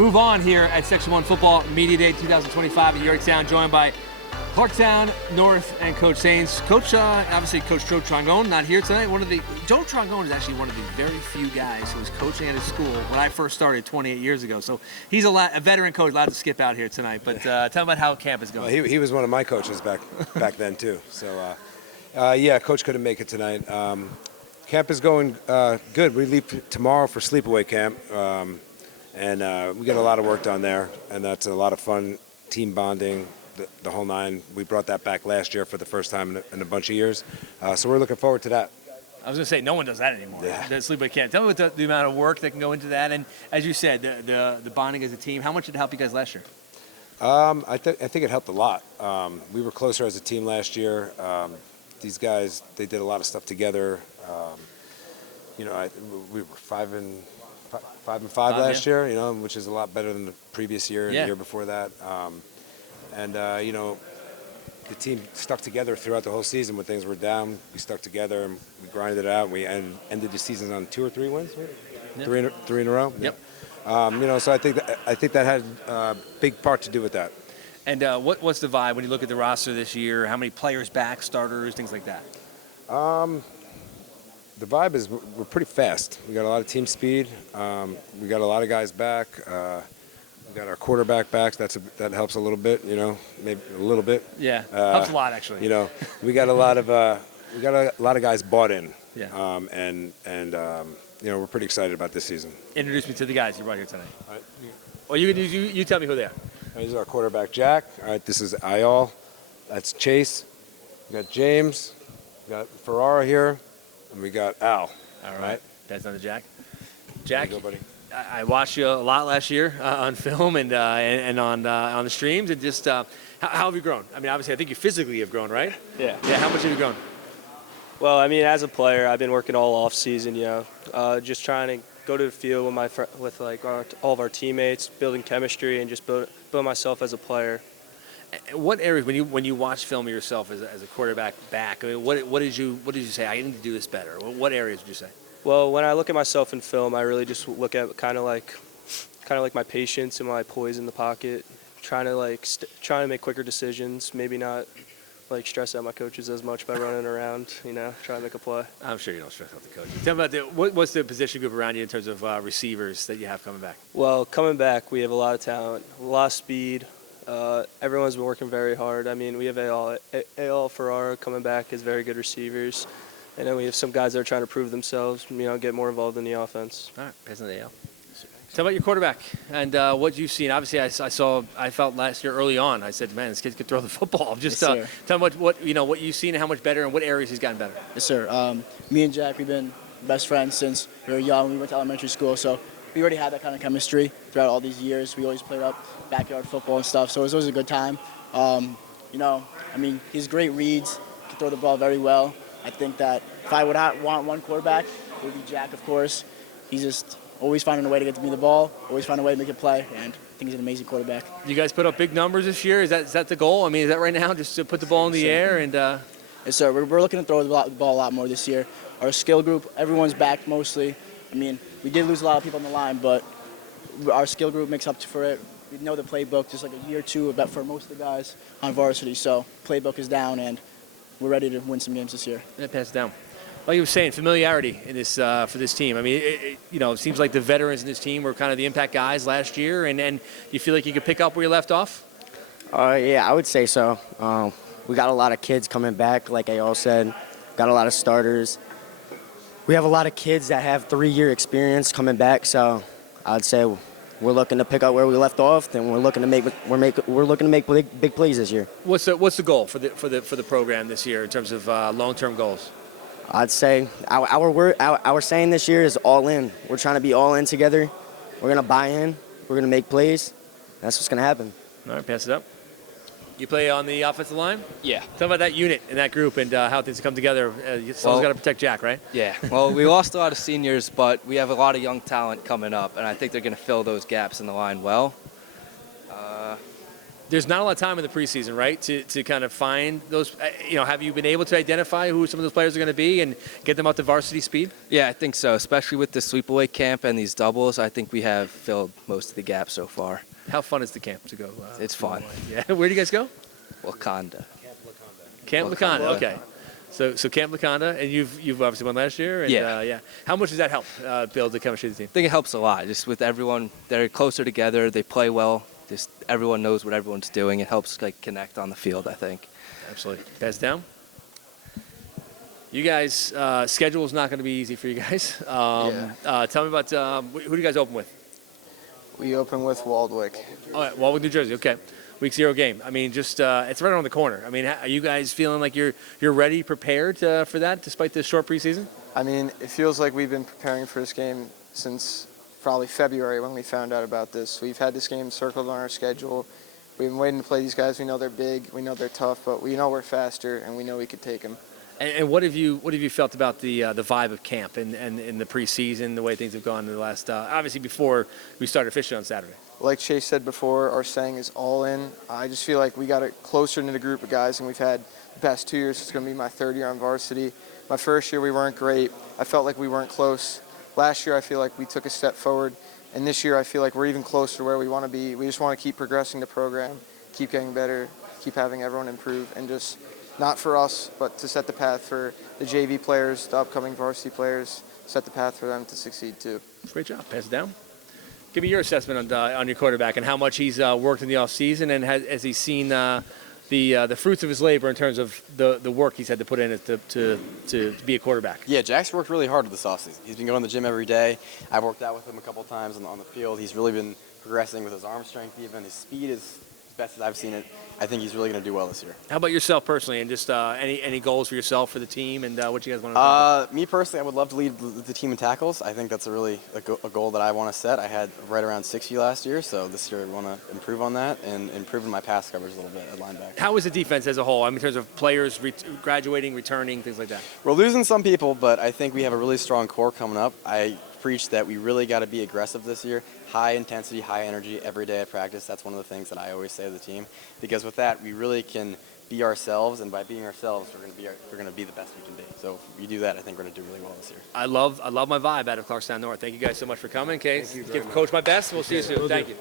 move on here at Section 1 Football Media Day 2025 in Yorktown, joined by Clarkstown North and Coach Sains. Coach, obviously Coach Joe Trongone not here tonight. Joe Trongone is actually one of the very few guys who was coaching at his school when I first started 28 years ago. So he's a veteran coach, allowed to skip out here tonight. But tell him about how camp is going. Well, he was one of my coaches back then too. So yeah, Coach couldn't make it tonight. Camp is going good. We leave tomorrow for sleepaway camp, and we get a lot of work done there, and that's a lot of fun, team bonding. The whole nine. We brought that back last year for the first time in a bunch of years. So we're looking forward to that. I was going to say, no one does that anymore. Yeah. The sleepaway camp. Tell me what the amount of work that can go into that. And as you said, the bonding as a team, how much did it help you guys last year? I think it helped a lot. We were closer as a team last year. These guys, they did a lot of stuff together. We were 5-5 last year, which is a lot better than the previous year and the year before that. The team stuck together throughout the whole season. When things were down, we stuck together and we grinded it out. And we ended the season on 2 or 3 wins, right? Yep. Three in a row. Yep. So I think that had a big part to do with that. And what's the vibe when you look at the roster this year? How many players back, starters, things like that? The vibe is we're pretty fast. We got a lot of team speed. We got a lot of guys back. We got our quarterback back. That helps a little bit, maybe a little bit. Yeah, helps a lot actually. We got a lot of guys bought in. Yeah. We're pretty excited about this season. Introduce me to the guys you brought here tonight. All right. Well, you tell me who they are. This is our quarterback, Jack. All right, this is Ayal. That's Chase. We got James. We got Ferrara here, and we got Al. All right. That's another Jack. Jack. There you go, buddy. I watched you a lot last year on film and on the streams. And just how have you grown? I mean, obviously, I think you physically have grown, right? Yeah. Yeah. How much have you grown? Well, I mean, as a player, I've been working all off season. Just trying to go to the field with all of our teammates, building chemistry, and just build myself as a player. What areas when you watch film of yourself as a quarterback back? I mean, what did you say? I need to do this better. What areas would you say? Well, when I look at myself in film, I really just look at kind of like my patience and my poise in the pocket, trying to make quicker decisions, maybe not stress out my coaches as much by running around, trying to make a play. I'm sure you don't stress out the coaches. Tell me about what's the position group around you in terms of receivers that you have coming back? Well, coming back, we have a lot of talent, a lot of speed. Everyone's been working very hard. I mean, we have AL Ferrara coming back as very good receivers. And then we have some guys that are trying to prove themselves, get more involved in the offense. All right, President AL. Tell about your quarterback and what you've seen. Obviously, I felt last year early on. I said, man, this kid could throw the football. Just yes, tell me what you've seen and how much better and what areas he's gotten better. Yes, sir. Me and Jack, we've been best friends since we were young. We went to elementary school, so we already had that kind of chemistry throughout all these years. We always played up backyard football and stuff, so it was always a good time. He's great reads, can throw the ball very well. I think that if I would want one quarterback, it would be Jack, of course. He's just always finding a way to get to me the ball, always finding a way to make a play, and I think he's an amazing quarterback. You guys put up big numbers this year. Is that the goal? I mean, is that right now, just to put the ball in the air? And Yes, sir. We're looking to throw the ball a lot more this year. Our skill group, everyone's back mostly. I mean, we did lose a lot of people on the line, but our skill group makes up for it. We know the playbook, just like a year or two for most of the guys on varsity. So playbook is down, and we're ready to win some games this year. Pass it down. Like you were saying, familiarity in this for this team. I mean, it seems like the veterans in this team were kind of the impact guys last year, and you feel like you could pick up where you left off? Yeah, I would say so. We got a lot of kids coming back, like I all said. Got a lot of starters. We have a lot of kids that have 3-year experience coming back, so I'd say we're looking to pick up where we left off, and we're looking to make big plays this year. What's the goal for the program this year in terms of long-term goals? I'd say our saying this year is all in. We're trying to be all in together. We're gonna buy in. We're gonna make plays. That's what's gonna happen. All right, pass it up. You play on the offensive line? Yeah. Tell me about that unit and that group and how things come together. Someone's got to protect Jack, right? Yeah. Well, we lost a lot of seniors, but we have a lot of young talent coming up, and I think they're going to fill those gaps in the line well. there's not a lot of time in the preseason, right, to kind of find those, have you been able to identify who some of those players are going to be and get them up to varsity speed? Yeah, I think so, especially with the sleepaway camp and these doubles. I think we have filled most of the gaps so far. How fun is the camp to go? It's fun. Yeah. Where do you guys go? Wakanda. Camp Laconda. Okay. So Camp Laconda, and you've obviously won last year. And, Yeah. How much does that help build the chemistry of the team? I think it helps a lot, just with everyone. They're closer together. They play well. Just everyone knows what everyone's doing. It helps like connect on the field, I think. Absolutely. Pass down. You guys, schedule is not going to be easy for you guys. Tell me about who do you guys open with? We open with Waldwick. All right, Waldwick, New Jersey. Okay. Week 0 game. I mean, just it's right around the corner. I mean, are you guys feeling like you're ready, prepared for that, despite this short preseason? I mean, it feels like we've been preparing for this game since probably February when we found out about this. We've had this game circled on our schedule. We've been waiting to play these guys. We know they're big, we know they're tough, but we know we're faster, and we know we could take them. And what have you felt about the vibe of camp and in the preseason, the way things have gone in the last obviously before we started officially on Saturday? Like Chase said before, our saying is all in. I just feel like we got a closer knit group of guys than we've had the past 2 years. It's going to be my 3rd year on varsity. My first year we weren't great. I felt like we weren't close. Last year I feel like we took a step forward, and this year I feel like we're even closer to where we want to be. We just want to keep progressing the program, keep getting better, keep having everyone improve, and just not for us, but to set the path for the JV players, the upcoming varsity players, set the path for them to succeed too. Great job. Pass it down. Give me your assessment on your quarterback and how much he's worked in the offseason, and has he seen the fruits of his labor in terms of the work he's had to put in to be a quarterback? Yeah, Jack's worked really hard this offseason. He's been going to the gym every day. I've worked out with him a couple times on the field. He's really been progressing with his arm strength even. His speed is as best as I've seen it. I think he's really going to do well this year. How about yourself personally, and just any goals for yourself, for the team, and what you guys want to accomplish? Me personally, I would love to lead the team in tackles. I think that's a goal that I want to set. I had right around 60 last year, so this year I want to improve on that and improve in my pass coverage a little bit at linebacker. How is the defense as a whole? I mean, in terms of players graduating, returning, things like that? We're losing some people, but I think we have a really strong core coming up. I preach that we really got to be aggressive this year. High intensity, high energy every day at practice. That's one of the things that I always say to the team, because with that we really can be ourselves, and by being ourselves we're going to be the best we can be. So if we do that, I think we're going to do really well this year. I love my vibe out of Clarkstown North. Thank you guys so much for coming. Okay, give Coach my best. We'll see you soon. Thank you.